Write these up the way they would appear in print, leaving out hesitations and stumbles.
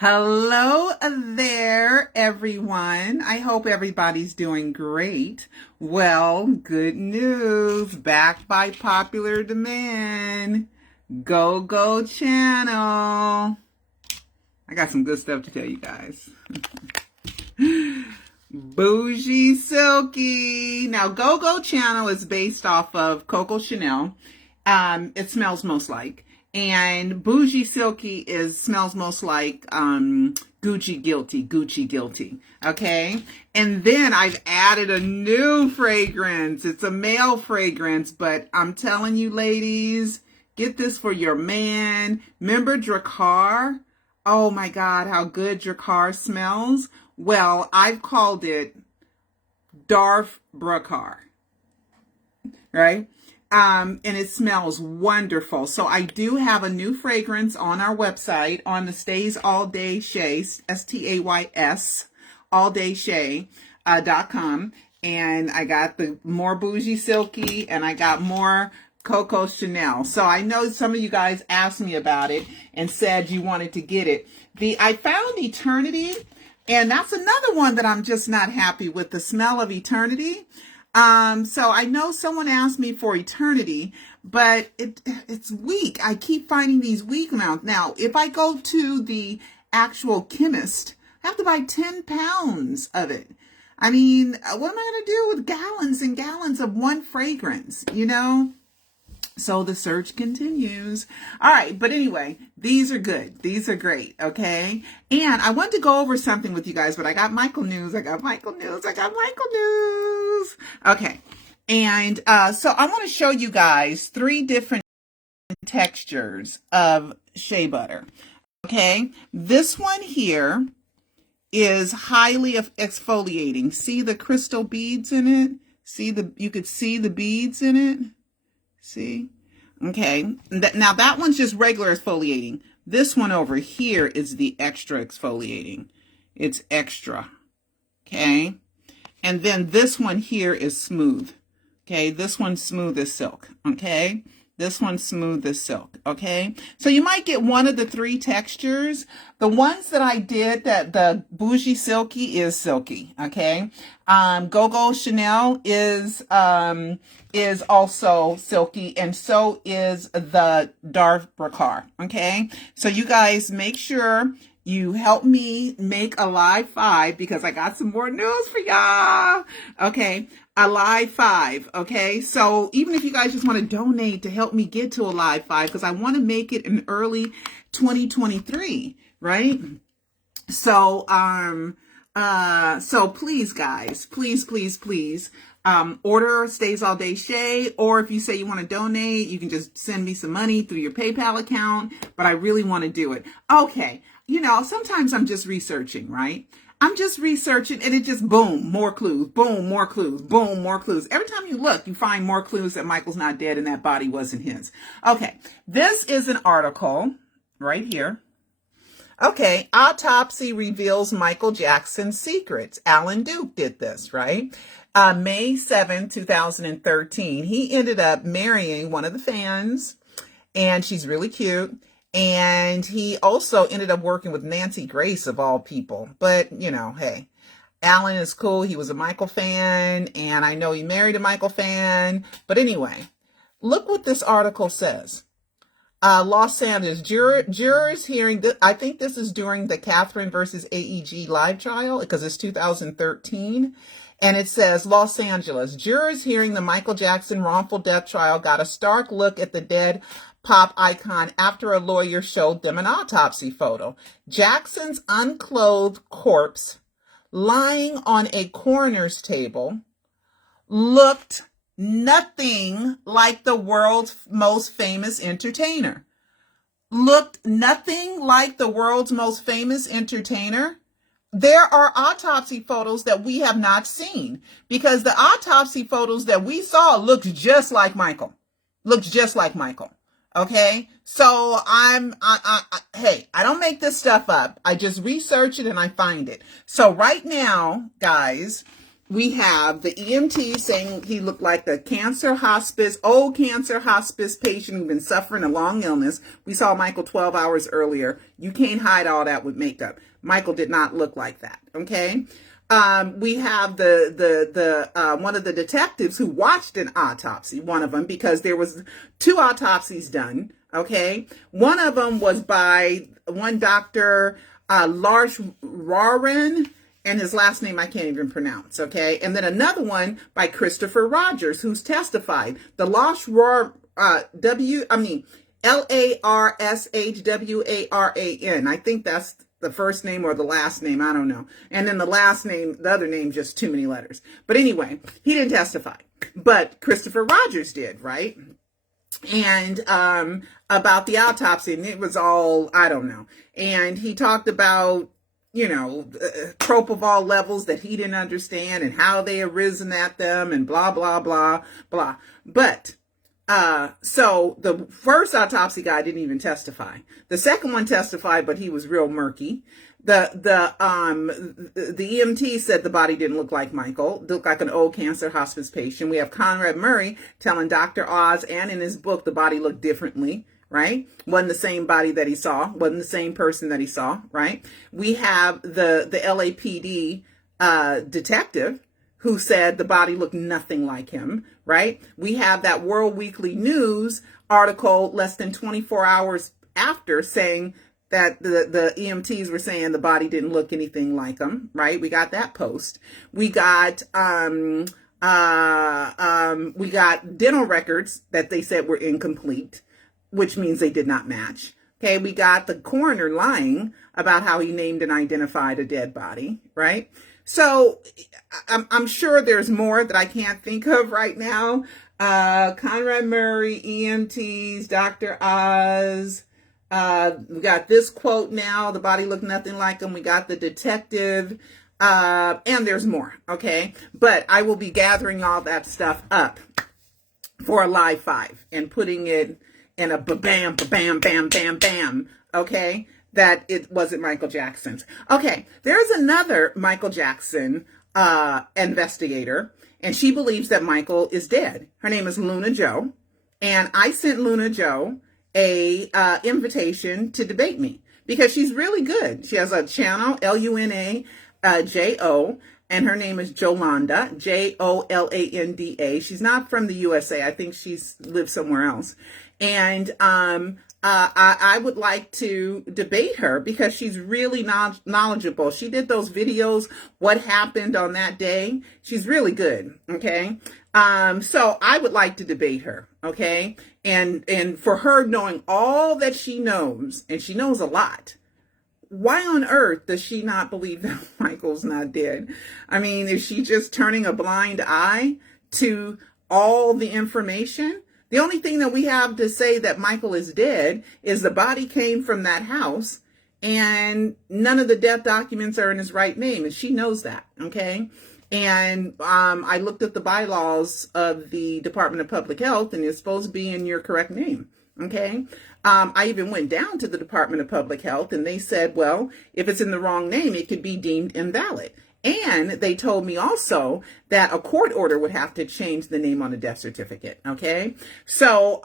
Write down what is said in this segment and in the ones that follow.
Hello there, everyone. I hope everybody's doing great. Well, good news. Back by popular demand. Go, go channel. I got some good stuff to tell you guys. Bougie Silky. Now, Go Go Channel is based off of Coco Chanel. It smells most like. And Bougie Silky smells most like Gucci Guilty. Okay? And then I've added a new fragrance. It's a male fragrance, but I'm telling you, ladies, get this for your man. Remember Drakkar? Oh my God, how good Drakkar smells. Well, I've called it Darth Drakkar, right? And it smells wonderful. So I do have a new fragrance on our website on the Stays All Day Shay, STAYS, alldayShay.com. And I got the more Bougie Silky and I got more Coco Chanel. So I know some of you guys asked me about it and said you wanted to get it. I found Eternity, and that's another one that I'm just not happy with, the smell of Eternity. So I know someone asked me for Eternity, but it's weak. I keep finding these weak amounts. Now, if I go to the actual chemist, I have to buy 10 pounds of it. I mean, what am I going to do with gallons and gallons of one fragrance, you know? So the search continues. All right. But anyway, these are good. These are great. Okay. And I want to go over something with you guys, but I got Michael news. Okay. And so I want to show you guys 3 different textures of shea butter. Okay. This one here is highly exfoliating. See the crystal beads in it? You could see the beads in it. See? Okay. Now that one's just regular exfoliating. This one over here is the extra exfoliating. It's extra. Okay. And then this one here is smooth. Okay. This one's smooth as silk. Okay. This one's smooth as silk. Okay. So you might get one of the 3 textures. The ones that I did, that the Bougie Silky is silky. Okay. Go Chanel is also silky, and so is the Darth Drakkar. Okay. So you guys make sure you help me make a live 5 because I got some more news for y'all. Okay. A live 5. Okay. So even if you guys just want to donate to help me get to a live 5, because I want to make it in early 2023. Right. So, so please guys, please, order Stays All Day Shay, or if you say you want to donate, you can just send me some money through your PayPal account, but I really want to do it. Okay. You know, sometimes I'm just researching, right? I'm just researching and it just boom, more clues, boom, more clues, boom, more clues. Every time you look, you find more clues that Michael's not dead and that body wasn't his. Okay. This is an article right here. Okay. Autopsy reveals Michael Jackson's secrets. Alan Duke did this, right? May 7, 2013. He ended up marrying one of the fans, and she's really cute. And he also ended up working with Nancy Grace, of all people. But, you know, hey, Alan is cool. He was a Michael fan, and I know he married a Michael fan. But anyway, look what this article says. Los Angeles jurors hearing, I think this is during the Catherine versus AEG live trial, because it's 2013. And it says, Los Angeles, jurors hearing the Michael Jackson wrongful death trial got a stark look at the dead pop icon after a lawyer showed them an autopsy photo. Jackson's unclothed corpse lying on a coroner's table looked nothing like the world's most famous entertainer. Looked nothing like the world's most famous entertainer. There are autopsy photos that we have not seen, because the autopsy photos that we saw looked just like Michael. Looks just like Michael. Okay. So hey, I don't make this stuff up. I just research it and I find it. So right now, guys, we have the EMT saying he looked like a old cancer hospice patient who'd been suffering a long illness. We saw Michael 12 hours earlier. You can't hide all that with makeup. Michael did not look like that. Okay. We have the one of the detectives who watched an autopsy, one of them, because there was 2 autopsies done. Okay. One of them was by one Dr. Lars Raren, and his last name I can't even pronounce, okay? And then another one by Christopher Rogers, who's testified. The Larshwaran. I think that's the first name or the last name, I don't know. And then the last name, the other name, just too many letters. But anyway, he didn't testify. But Christopher Rogers did, right? And about the autopsy, and it was all, I don't know. And he talked about, propofol levels that he didn't understand and how they arisen at them and blah, blah, blah, blah. But, so the first autopsy guy didn't even testify. The second one testified, but he was real murky. The EMT said the body didn't look like Michael, looked like an old cancer hospice patient. We have Conrad Murray telling Dr. Oz, and in his book, the body looked differently. Right? Wasn't the same body that he saw, wasn't the same person that he saw, right? We have the LAPD detective who said the body looked nothing like him, right? We have that World Weekly News article less than 24 hours after saying that the EMTs were saying the body didn't look anything like him, right? We got that post. We got dental records that they said were incomplete, which means they did not match. Okay, we got the coroner lying about how he named and identified a dead body, right? So I'm sure there's more that I can't think of right now. Conrad Murray, EMTs, Dr. Oz. We got this quote now, the body looked nothing like him. We got the detective, and there's more, okay? But I will be gathering all that stuff up for a live 5 and putting it in a bam, bam, bam, bam, bam, okay, that it wasn't Michael Jackson's. Okay, there's another Michael Jackson investigator, and she believes that Michael is dead. Her name is Luna Joe, and I sent Luna Joe a invitation to debate me because she's really good. She has a channel, LUNAJO, and her name is Jolanda, JOLANDA. She's not from the USA. I think she's lived somewhere else. And I would like to debate her because she's really knowledgeable. She did those videos, what happened on that day. She's really good, okay? So I would like to debate her, okay? And for her knowing all that she knows, and she knows a lot, why on earth does she not believe that Michael's not dead? I mean, is she just turning a blind eye to all the information? The only thing that we have to say that Michael is dead is the body came from that house and none of the death documents are in his right name. And she knows that, okay? And I looked at the bylaws of the Department of Public Health and it's supposed to be in your correct name, okay? I even went down to the Department of Public Health and they said, well, if it's in the wrong name, it could be deemed invalid. And they told me also that a court order would have to change the name on the death certificate. Okay. So,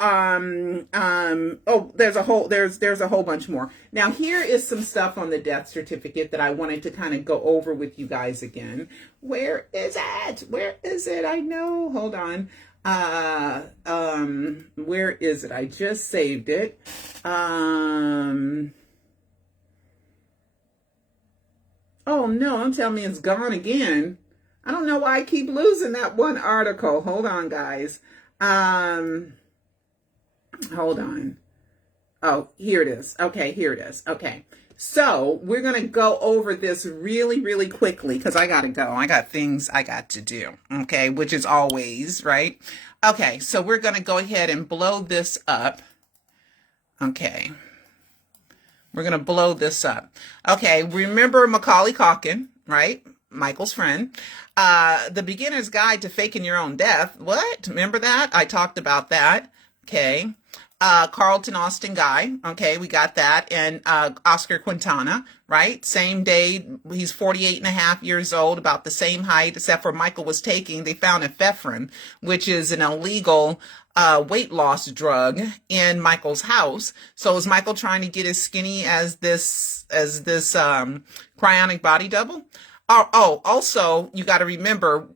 there's a whole bunch more. Now here is some stuff on the death certificate that I wanted to kind of go over with you guys again. Where is it? Where is it? I know. Hold on. Where is it? I just saved it. Oh no, don't tell me it's gone again. I don't know why I keep losing that one article. Hold on, guys. Hold on. Oh, here it is. Okay, here it is. Okay. So we're going to go over this really, really quickly because I got to go. I got things I got to do. Okay, which is always, right? Okay, so we're going to go ahead and blow this up. Okay. We're going to blow this up. Okay, remember Macaulay Culkin, right? Michael's friend. The Beginner's Guide to Faking Your Own Death. What? Remember that? I talked about that. Okay. Carlton Austin Guy. Okay, we got that. And Oscar Quintana, right? Same day. He's 48 and a half years old, about the same height, except for Michael was taking, they found ephedrine, which is an illegal weight loss drug in Michael's house. So is Michael trying to get as skinny as this cryonic body double? Also, you got to remember,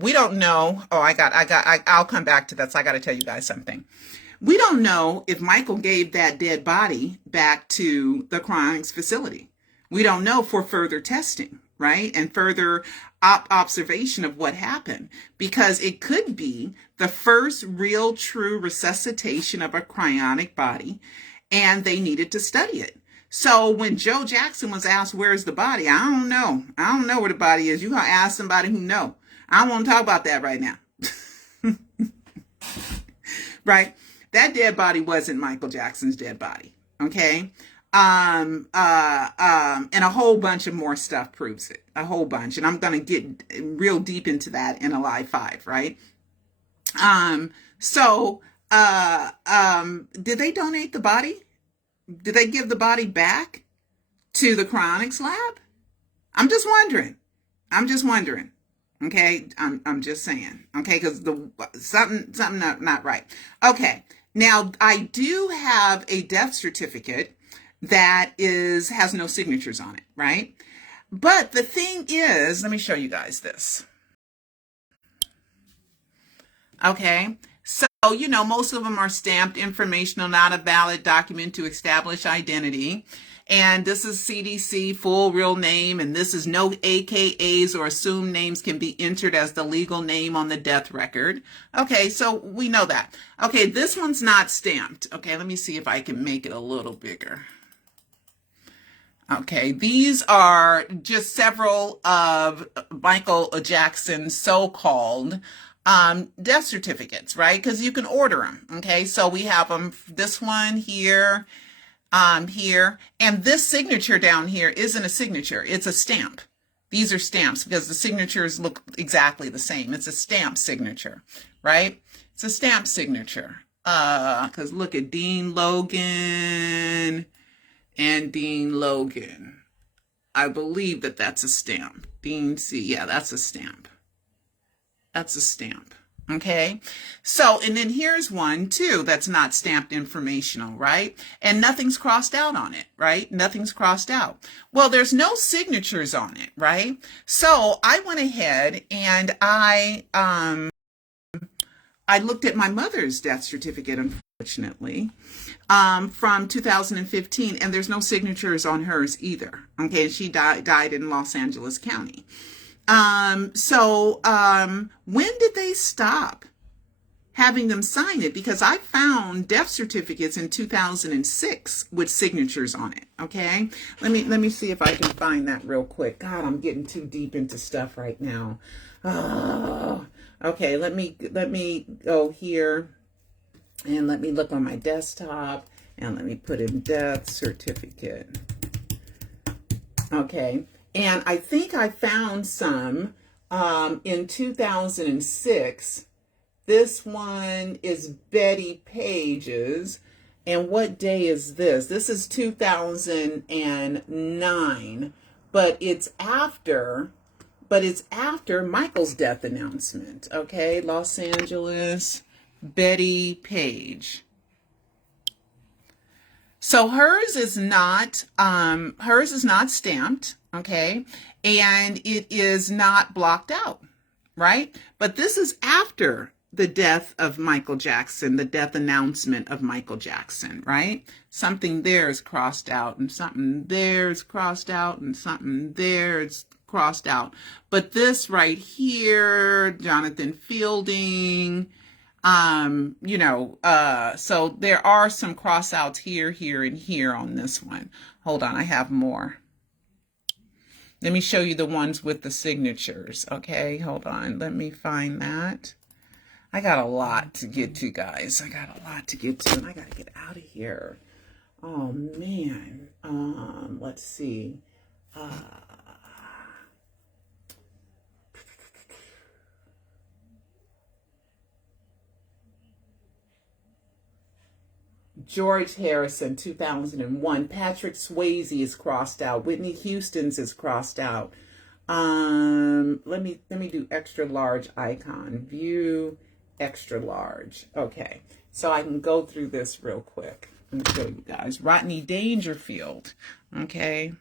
we don't know. I'll come back to that. So I got to tell you guys something. We don't know if Michael gave that dead body back to the cryonics facility. We don't know for further testing, right? And further observation of what happened, because it could be the first real true resuscitation of a cryonic body, and they needed to study it. So when Joe Jackson was asked, where's the body? I don't know. I don't know where the body is. You're going to ask somebody who know. I don't want to talk about that right now. Right? That dead body wasn't Michael Jackson's dead body. Okay? And a whole bunch of more stuff proves it. A whole bunch. And I'm going to get real deep into that in Alive 5, right? Did they donate the body? Did they give the body back to the cryonics lab? I'm just wondering. Okay, I'm just saying. Okay, because something not right. Okay, now I do have a death certificate that has no signatures on it, right? But the thing is, let me show you guys this. Okay, so most of them are stamped informational, not a valid document to establish identity. And this is CDC, full real name, and this is no AKAs or assumed names can be entered as the legal name on the death record. Okay, so we know that. Okay, this one's not stamped. Okay, let me see if I can make it a little bigger. Okay, these are just several of Michael Jackson's so-called death certificates, right? Because you can order them. Okay, so we have them, this one here, here, and this signature down here isn't a signature, it's a stamp. These are stamps because the signatures look exactly the same. It's a stamp signature, right? It's a stamp signature. Because look at Dean Logan and Dean Logan. I believe that's a stamp. Dean C, yeah, that's a stamp. That's a stamp. Okay, so, and then here's one too that's not stamped informational, right? And nothing's crossed out on it, right? Nothing's crossed out. Well, there's no signatures on it, right? So I went ahead and I looked at my mother's death certificate, unfortunately, from 2015, and there's no signatures on hers either. Okay, she died in Los Angeles County. When did they stop having them sign it? Because I found death certificates in 2006 with signatures on it. Okay, let me see if I can find that real quick. God, I'm getting too deep into stuff right now. Oh, okay, let me go here and let me look on my desktop and let me put in death certificate. Okay. And I think I found some in 2006. This one is Betty Page's. And what day is this? This is 2009. But it's after Michael's death announcement. Okay, Los Angeles, Betty Page. So hers is not stamped. Okay, and it is not blocked out, right? But this is after the death of Michael Jackson, the death announcement of Michael Jackson, right? Something there is crossed out, and something there is crossed out, and something there is crossed out. But this right here, Jonathan Fielding, so there are some cross outs here, and here on this one. Hold on, I have more. Let me show you the ones with the signatures. Okay, hold on. Let me find that. I got a lot to get to, guys. I got a lot to get to, and I got to get out of here. Oh, man. Let's see. George Harrison, 2001. Patrick Swayze is crossed out. Whitney Houston's is crossed out. Let me do extra large icon. View extra large. Okay, so I can go through this real quick. Let me show you guys. Rodney Dangerfield. Okay.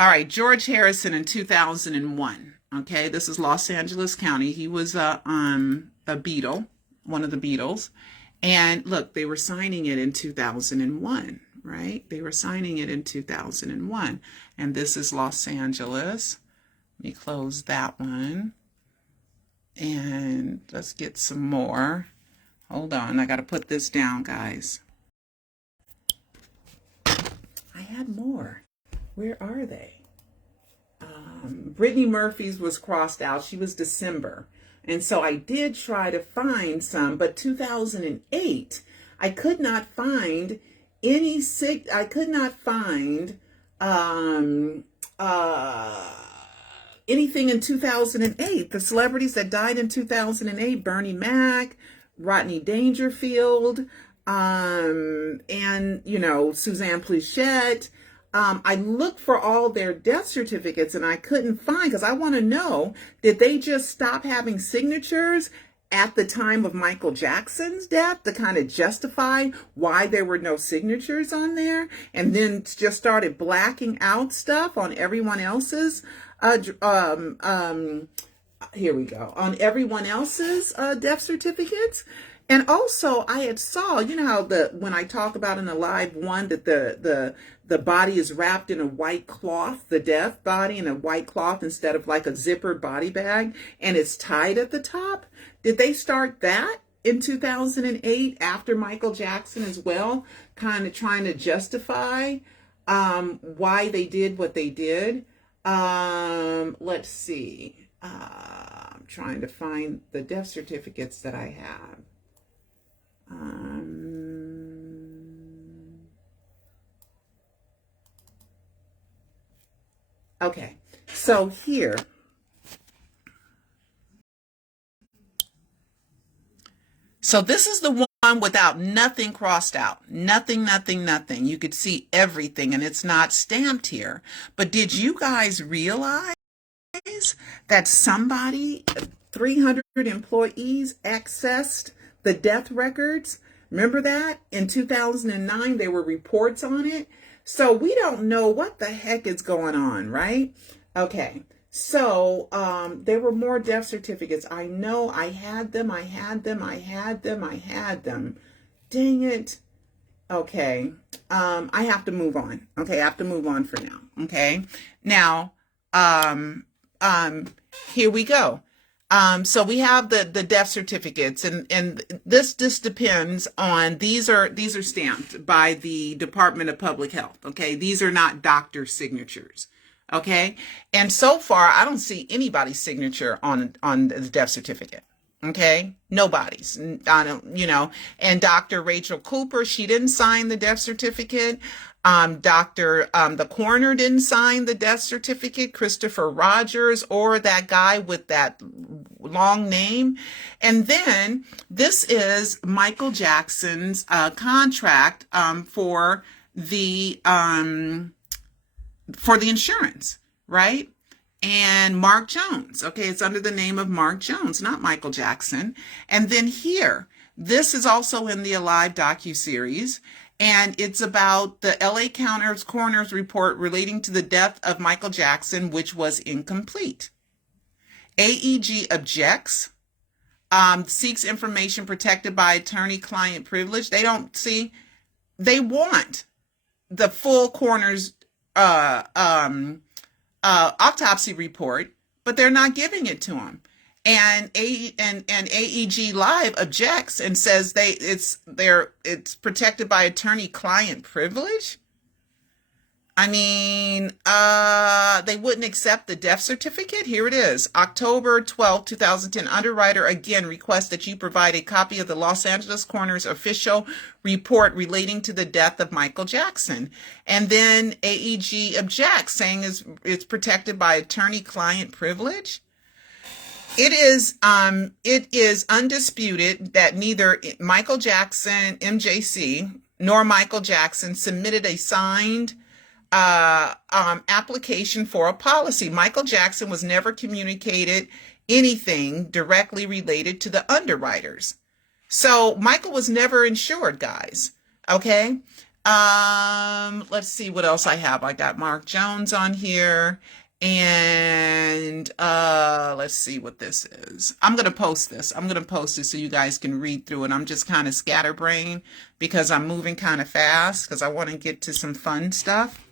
All right, George Harrison in 2001. Okay, this is Los Angeles County. He was a Beatle, one of the Beatles. And look, they were signing it in 2001, right? They were signing it in 2001. And this is Los Angeles. Let me close that one. And let's get some more. Hold on, I got to put this down, guys. I had more. Where are they? Brittany Murphy's was crossed out. She was December. And so I did try to find some, but 2008, I could not find any I could not find anything in 2008. The celebrities that died in 2008, Bernie Mac, Rodney Dangerfield, and, you know, Suzanne Pleshette. I looked for all their death certificates and I couldn't find, because I want to know, did they just stop having signatures at the time of Michael Jackson's death to kind of justify why there were no signatures on there, and then just started blacking out stuff on everyone else's here we go, on everyone else's death certificates? And also I had saw, you know how when I talk about in the live one that the body is wrapped in a white cloth, the death body in a white cloth instead of like a zippered body bag, and it's tied at the top. Did they start that in 2008 after Michael Jackson as well, kind of trying to justify why they did what they did? Let's see. I'm trying to find the death certificates that I have. Okay, so here. So this is the one without nothing crossed out. Nothing, nothing, nothing. You could see everything and it's not stamped here. But did you guys realize that somebody, 300 employees, accessed the death records? Remember that? In 2009, there were reports on it. So we don't know what the heck is going on, right? Okay. So there were more death certificates. I know I had them. Dang it. Okay. I have to move on. Okay. I have to move on for now. Okay. Now, here we go. So we have the death certificates, and this just depends on, these are stamped by the Department of Public Health. Okay. These are not doctor signatures. Okay. And so far, I don't see anybody's signature on the death certificate. Okay. Nobody's. I don't, you know, and Dr. Rachel Cooper, she didn't sign the death certificate. The coroner didn't sign the death certificate, Christopher Rogers, or that guy with that long name. And then this is Michael Jackson's contract for the insurance, right? And Mark Jones. Okay, it's under the name of Mark Jones, not Michael Jackson. And then here, this is also in the Alive docuseries, and it's about the LA coroner's report relating to the death of Michael Jackson, which was incomplete. AEG objects, seeks information protected by attorney-client privilege. They don't see, they want the full coroner's autopsy report, but they're not giving it to them. And AEG Live objects and says it's protected by attorney-client privilege. I mean, they wouldn't accept the death certificate. Here it is, October 12, 2010. Underwriter again requests that you provide a copy of the Los Angeles coroner's official report relating to the death of Michael Jackson. And then AEG objects, saying it's protected by attorney-client privilege. it is undisputed that neither Michael Jackson, MJC, nor Michael Jackson submitted a signed application for a policy. Michael Jackson was never communicated anything directly related to the underwriters. So Michael was never insured, guys. Okay. Let's see what else I have. I got Mark Jones on here. And let's see what this is. I'm going to post this. I'm going to post it so you guys can read through it. I'm just kind of scatterbrained because I'm moving kind of fast because I want to get to some fun stuff.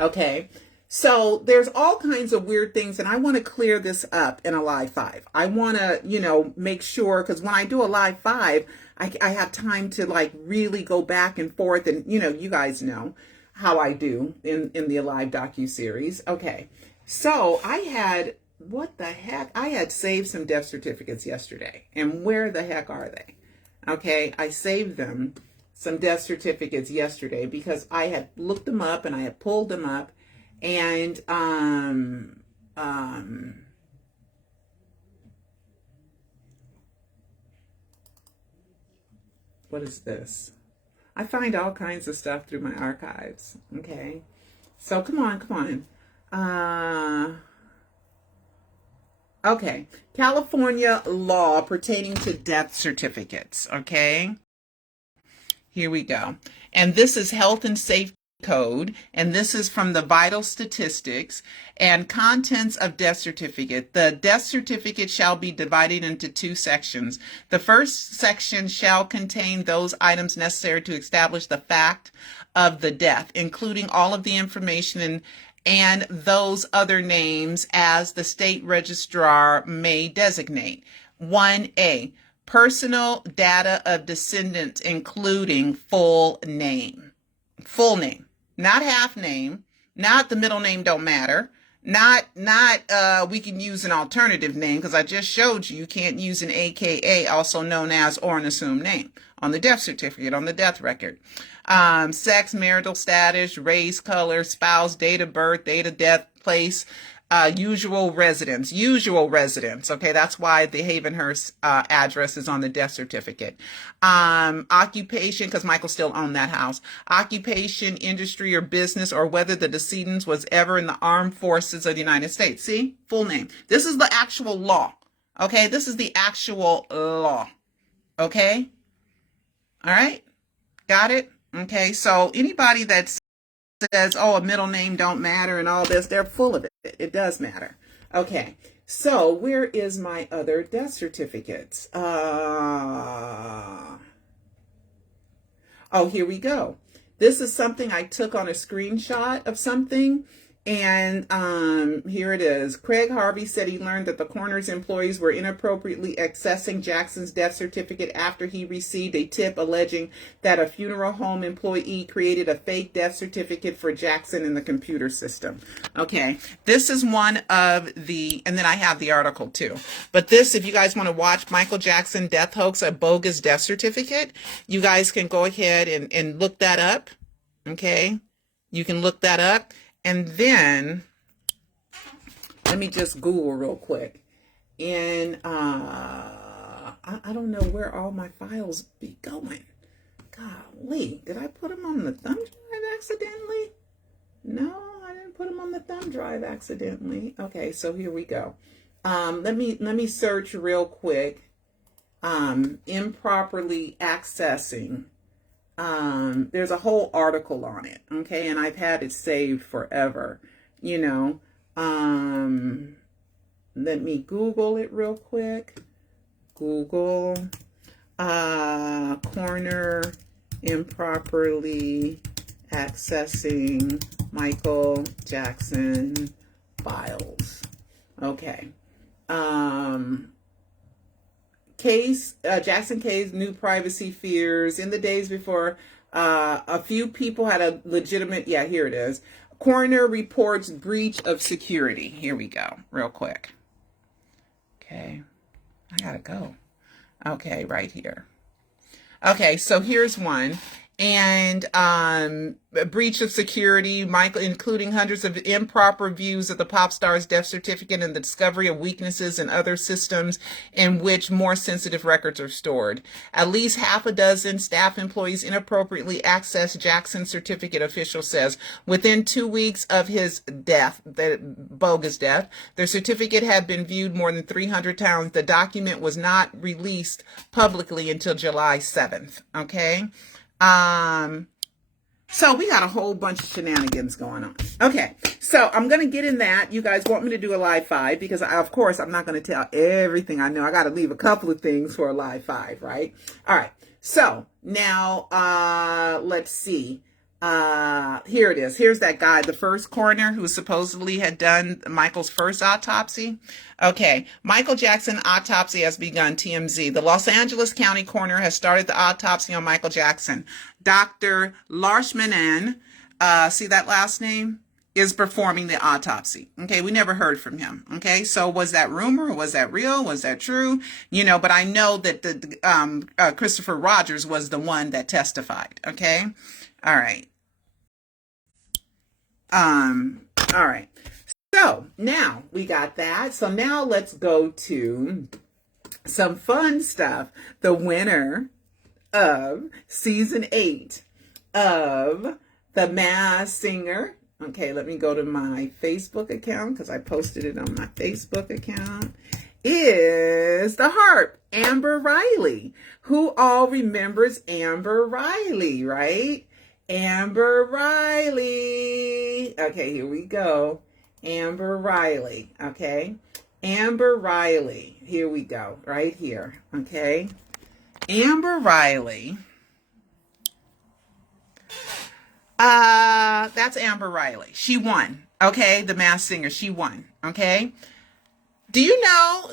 Okay. So there's all kinds of weird things, and I want to clear this up in a live 5. I want to, make sure, because when I do a live 5, I have time to like really go back and forth, and you guys know how I do in the Alive docuseries. Okay, so I had, what the heck? I had saved some death certificates yesterday, and where the heck are they? Okay, I saved them, some death certificates yesterday, because I had looked them up and I had pulled them up, and what is this? I find all kinds of stuff through my archives. Okay, so come on. Okay, California law pertaining to death certificates. Okay, here we go. And this is health and safety code, and this is from the vital statistics and contents of death certificate. The death certificate shall be divided into 2 sections. The first section shall contain those items necessary to establish the fact of the death, including all of the information and those other names as the state registrar may designate. 1A, personal data of descendants, including full name. Full name. Not half name, not the middle name don't matter, not we can use an alternative name, because I just showed you can't use an AKA, also known as, or an assumed name on the death certificate, on the death record. Sex, marital status, race, color, spouse, date of birth, date of death, place, usual residence. Okay, that's why the Havenhurst address is on the death certificate. Occupation, because Michael still owned that house. Occupation, industry, or business, or whether the decedent was ever in the armed forces of the United States. See? Full name. This is the actual law. Okay, this is the actual law. Okay? All right? Got it? Okay, so anybody that says, oh, a middle name don't matter and all this, they're full of it. It does matter. Okay, so where is my other death certificates? Oh, here we go. This is something I took on a screenshot of something. And here it is. Craig Harvey said he learned that the coroner's employees were inappropriately accessing Jackson's death certificate after he received a tip alleging that a funeral home employee created a fake death certificate for Jackson in the computer system. Okay, this is one of the, and then I have the article too. But this, if you guys want to watch Michael Jackson death hoax, a bogus death certificate, you guys can go ahead and look that up. Okay, you can look that up. And then, let me just Google real quick. And I don't know where all my files be going. Golly, did I put them on the thumb drive accidentally? No, I didn't put them on the thumb drive accidentally. Okay, so here we go. Let me search real quick. Improperly accessing. There's a whole article on it, okay, and I've had it saved forever, Let me Google it real quick. Google, coroner improperly accessing Michael Jackson files. Okay. Jackson case, new privacy fears. In the days before, a few people had a legitimate, here it is. Coroner reports breach of security. Here we go, real quick. Okay, I gotta go. Okay, right here. Okay, so here's one. and breach of security, Michael, including hundreds of improper views of the pop star's death certificate and the discovery of weaknesses in other systems in which more sensitive records are stored. At least half a dozen staff employees inappropriately accessed Jackson's certificate, official says. Within 2 weeks of his death, the bogus death, the certificate had been viewed more than 300 times. The document was not released publicly until July 7th. Okay. So we got a whole bunch of shenanigans going on. Okay, so I'm going to get in that. You guys want me to do a live 5 because, of course, I'm not going to tell everything I know. I got to leave a couple of things for a live 5, right? All right, so now let's see. Here it is. Here's that guy, the first coroner who supposedly had done Michael's first autopsy. Okay, Michael Jackson autopsy has begun, TMZ. The Los Angeles County coroner has started the autopsy on Michael Jackson. Dr. Larshmanan, see that last name, is performing the autopsy. Okay, we never heard from him. Okay, so was that rumor? Was that real? Was that true? You know, but I know that the Christopher Rogers was the one that testified. Okay, all right. All right. So now we got that. So now let's go to some fun stuff. The winner of season 8 of The Masked Singer. Okay, let me go to my Facebook account because I posted it on my Facebook account. Is the harp, Amber Riley. Who all remembers Amber Riley, right? Amber Riley. Okay, here we go. Amber Riley. Okay. Amber Riley. Here we go. Right here. Okay. Amber Riley. That's Amber Riley. She won. Okay. The Masked Singer. She won. Okay. Do you know,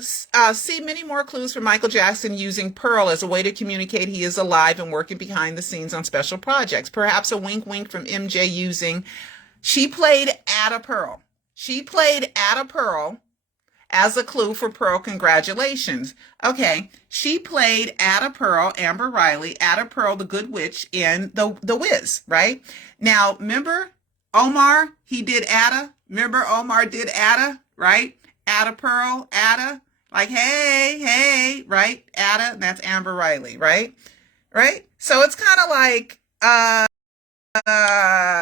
see many more clues from Michael Jackson using Pearl as a way to communicate he is alive and working behind the scenes on special projects. Perhaps a wink wink from MJ using, she played AddaPerl. She played AddaPerl as a clue for Pearl congratulations. Okay, she played AddaPerl, Amber Riley, AddaPerl, the Good Witch in The Wiz, right? Now, remember Omar, he did Adda. Remember Omar did Adda, right? AddaPerl, Adda, like, hey, right? Adda, that's Amber Riley, right? Right? So it's kind of like,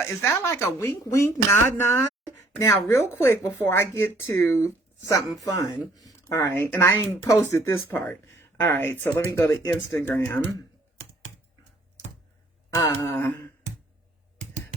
is that like a wink, wink, nod, nod? Now, real quick, before I get to something fun, all right, and I ain't posted this part. All right, so let me go to Instagram. The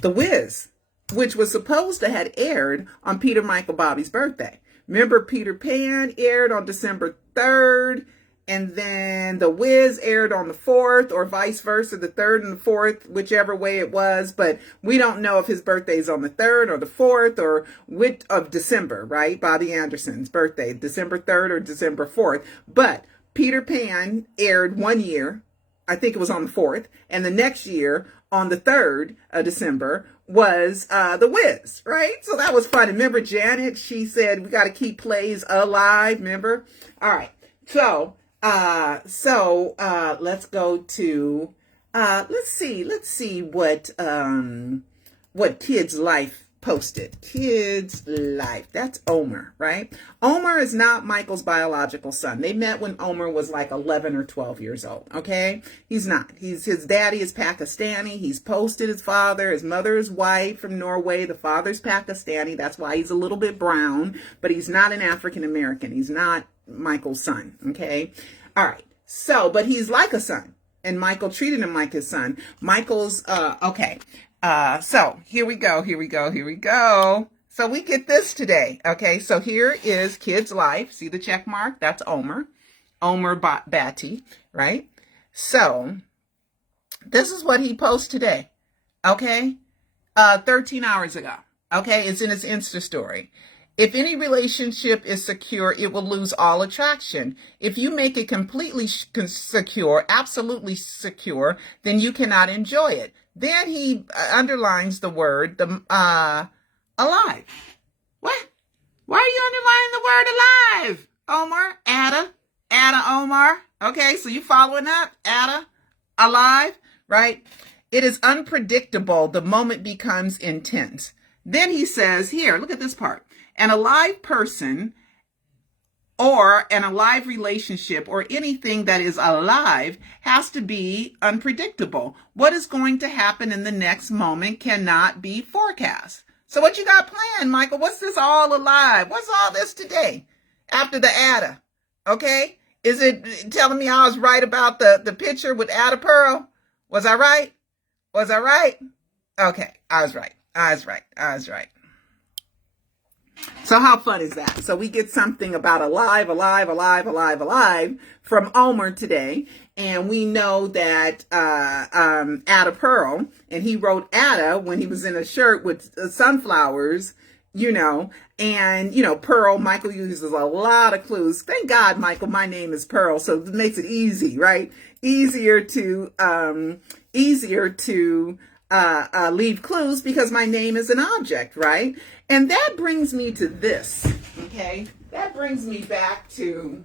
Wiz, which was supposed to have aired on Peter Michael Bobby's birthday. Remember, Peter Pan aired on December 3rd, and then The Wiz aired on the 4th, or vice versa, the 3rd and the 4th, whichever way it was. But we don't know if his birthday is on the 3rd or the 4th or which of December, right? Bobby Anderson's birthday, December 3rd or December 4th. But Peter Pan aired 1 year, I think it was on the 4th, and the next year on the 3rd of December was The Wiz, right? So that was fun. Remember Janet? She said we got to keep plays alive. Remember? All right. So let's go to let's see what Kids Life posted. Kids Life. That's Omer, right? Omer is not Michael's biological son. They met when Omer was like 11 or 12 years old, okay? He's not. His daddy is Pakistani. He's posted his father. His mother is white from Norway. The father's Pakistani. That's why he's a little bit brown, but he's not an African American. He's not Michael's son, okay? All right. So, but he's like a son, and Michael treated him like his son. Michael's, okay. So here we go. So we get this today. Okay. So here is Kids Life. See the check mark? That's Omer Batty, right? So this is what he posted today. Okay. 13 hours ago. Okay. It's in his Insta story. If any relationship is secure, it will lose all attraction. If you make it completely secure, absolutely secure, then you cannot enjoy it. Then he underlines the word, alive. What? Why are you underlining the word alive, Omar? Adda, Omar. Okay, so you following up? Adda, alive, right? It is unpredictable. The moment becomes intense. Then he says, here, look at this part. An alive person or an alive relationship or anything that is alive has to be unpredictable. What is going to happen in the next moment cannot be forecast. So what you got planned, Michael? What's this all alive? What's all this today after the Adda? Okay? Is it telling me I was right about the picture with AddaPerl? Was I right? Was I right? Okay, I was right. I was right. I was right. So how fun is that? So we get something about alive from Omer today. And we know that AddaPerl, and he wrote Adda when he was in a shirt with sunflowers, you know, and, you know, Pearl, Michael uses a lot of clues. Thank God, Michael, my name is Pearl. So it makes it easy, right? Easier to leave clues because my name is an object, right? And that brings me to this, okay? That brings me back to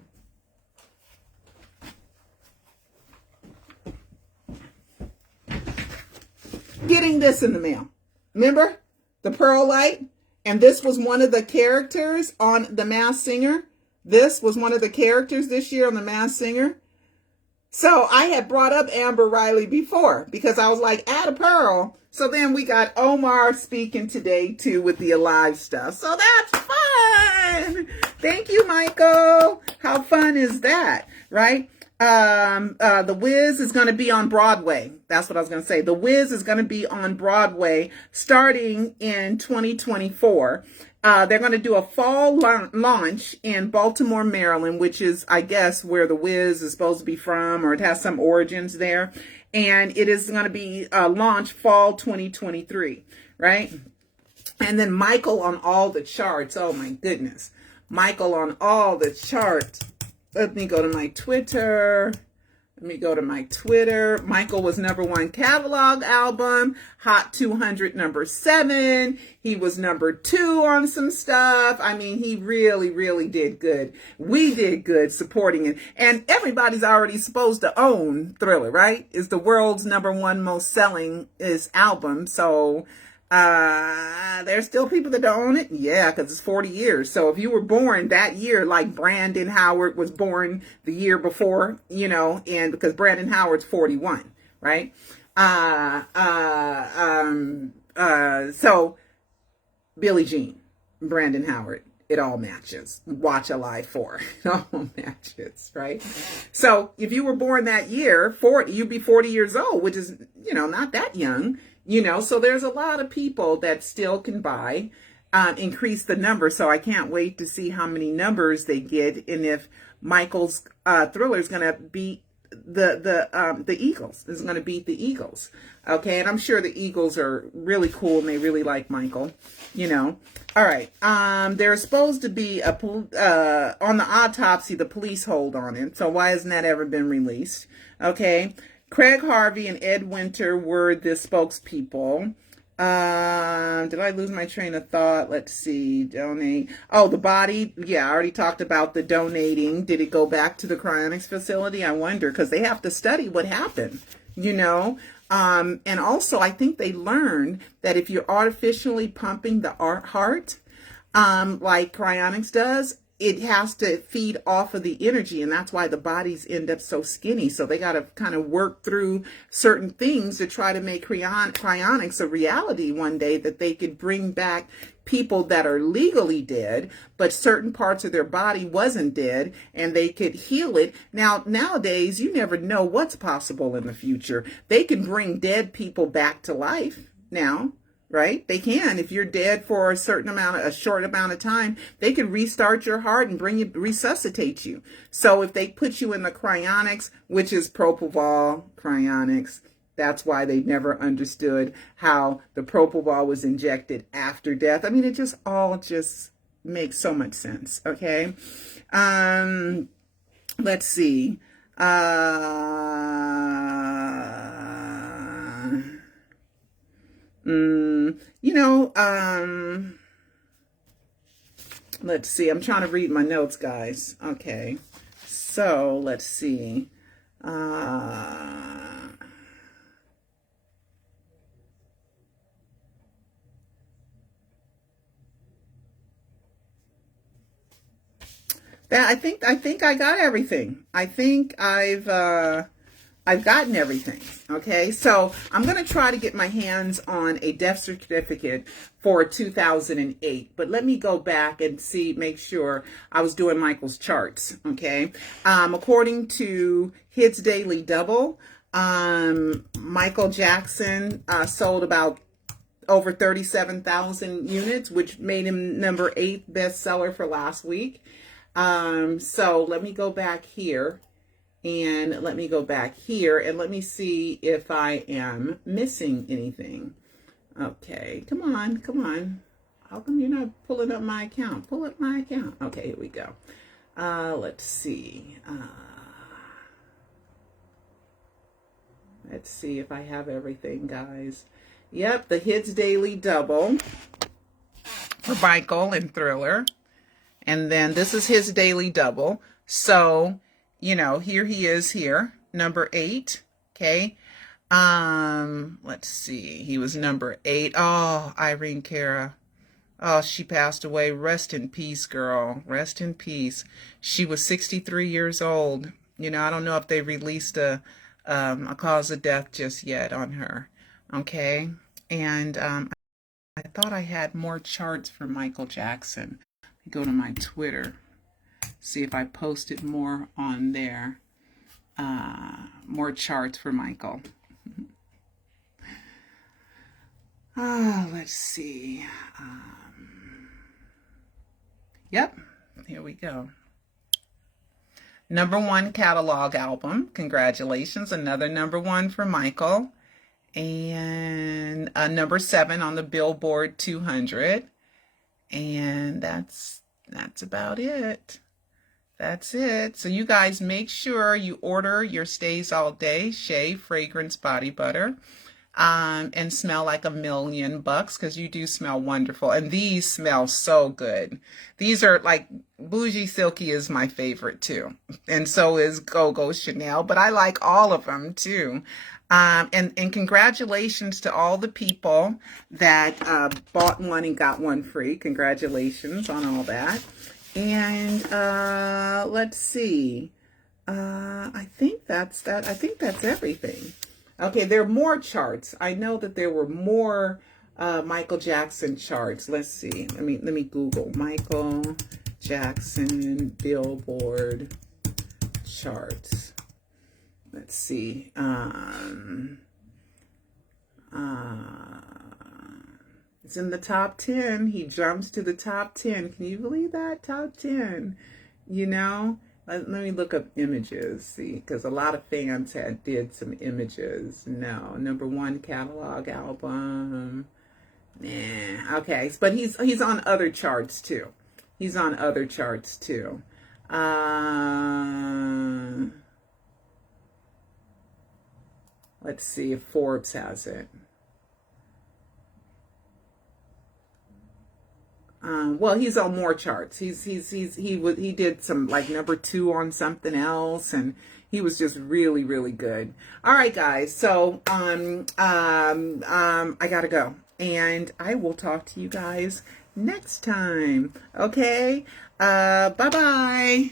getting this in the mail. Remember the pearl light? And this was one of the characters on The Masked Singer. This was one of the characters this year on The Masked Singer. So I had brought up Amber Riley before because I was like, AddaPerl. So then we got Omar speaking today too with the alive stuff. So that's fun. Thank you, Michael. How fun is that, right? The Wiz is going to be on Broadway. That's what I was going to say. The Wiz is going to be on Broadway starting in 2024. They're going to do a fall launch in Baltimore, Maryland, which is, I guess, where The Wiz is supposed to be from, or it has some origins there. And it is going to be launched fall 2023, right? And then Michael on all the charts. Oh, my goodness. Michael on all the charts. Let me go to my Twitter. Michael was #1 catalog album, Hot 200 #7. He was #2 on some stuff. I mean, he really, really did good. We did good supporting it. And everybody's already supposed to own Thriller, right? It's the world's #1 most selling album. So there's still people that don't own it. Yeah, because it's 40 years. So if you were born that year, like Brandon Howard was born the year before, you know, and because Brandon Howard's 41, right? So Billie Jean, Brandon Howard, it all matches. Watch Alive 4. It all matches, right? So if you were born that year, you'd be 40 years old, which is, you know, not that young. You know, so there's a lot of people that still can buy, increase the number. So I can't wait to see how many numbers they get, and if Michael's Thriller is going to beat the Eagles. Is going to beat the Eagles. Okay, and I'm sure the Eagles are really cool and they really like Michael. You know, all right. There's supposed to be on the autopsy, the police hold on it. So why hasn't that ever been released? Okay. Craig Harvey and Ed Winter were the spokespeople. Did I lose my train of thought? Let's see. Donate. Oh, the body. Yeah, I already talked about the donating. Did it go back to the cryonics facility? I wonder, because they have to study what happened, you know. And also, I think they learned that if you're artificially pumping the heart, like cryonics does, it has to feed off of the energy, and that's why the bodies end up so skinny. So they got to kind of work through certain things to try to make cryonics a reality one day, that they could bring back people that are legally dead, but certain parts of their body wasn't dead, and they could heal it. Now, nowadays, you never know what's possible in the future. They can bring dead people back to life now. Right? They can. If you're dead for a short amount of time, they can restart your heart and resuscitate you. So if they put you in the cryonics, which is propofol cryonics, that's why they never understood how the propofol was injected after death. I mean, it just all makes so much sense. Okay. Let's see. You know, let's see. I'm trying to read my notes, guys. Okay. So let's see. I think I got everything. I think I've gotten everything. Okay, so I'm gonna try to get my hands on a death certificate for 2008. But let me go back and make sure I was doing Michael's charts. Okay, according to his Daily Double, Michael Jackson sold about over 37,000 units, which made him number 8 bestseller for last week. So let me go back here and let me see if I am missing anything. Okay, come on. How come you're not pulling up my account? Pull up my account. Okay, here we go. Let's see. Let's see if I have everything, guys. Yep, the Hits Daily Double for Michael and Thriller. And then this is his Daily Double. So, you know, here he is here, number 8. Okay. Let's see. He was number 8. Oh, Irene Cara. Oh, she passed away. Rest in peace, girl. Rest in peace. She was 63 years old. You know, I don't know if they released a cause of death just yet on her. Okay. And I thought I had more charts for Michael Jackson. Go to my Twitter, see if I posted more on there. More charts for Michael. Let's see. Yep, here we go. Number 1 catalog album. Congratulations. Another number 1 for Michael. And number 7 on the Billboard 200. And that's about it. That's it. So you guys make sure you order your Stays All Day Shea Fragrance Body Butter. And smell like $1,000,000 because you do smell wonderful. And these smell so good. These are like, Bougie Silky is my favorite too. And so is Go Chanel, but I like all of them too. And congratulations to all the people that bought one and got one free. Congratulations on all that. And let's see. I think that's that. I think that's everything. Okay, there are more charts. I know that there were more Michael Jackson charts. Let's see. Let me Google Michael Jackson Billboard charts. Let's see. It's in the top 10. He jumps to the top 10. Can you believe that? Top 10. You know? Let me look up images, see, because a lot of fans did some images. No, number 1 catalog album. Nah. Okay, but he's on other charts too. He's on other charts too. Let's see if Forbes has it. Well, he's on more charts. He did some like number 2 on something else, and he was just really, really good. All right, guys. So I gotta go, and I will talk to you guys next time. Okay. Bye bye.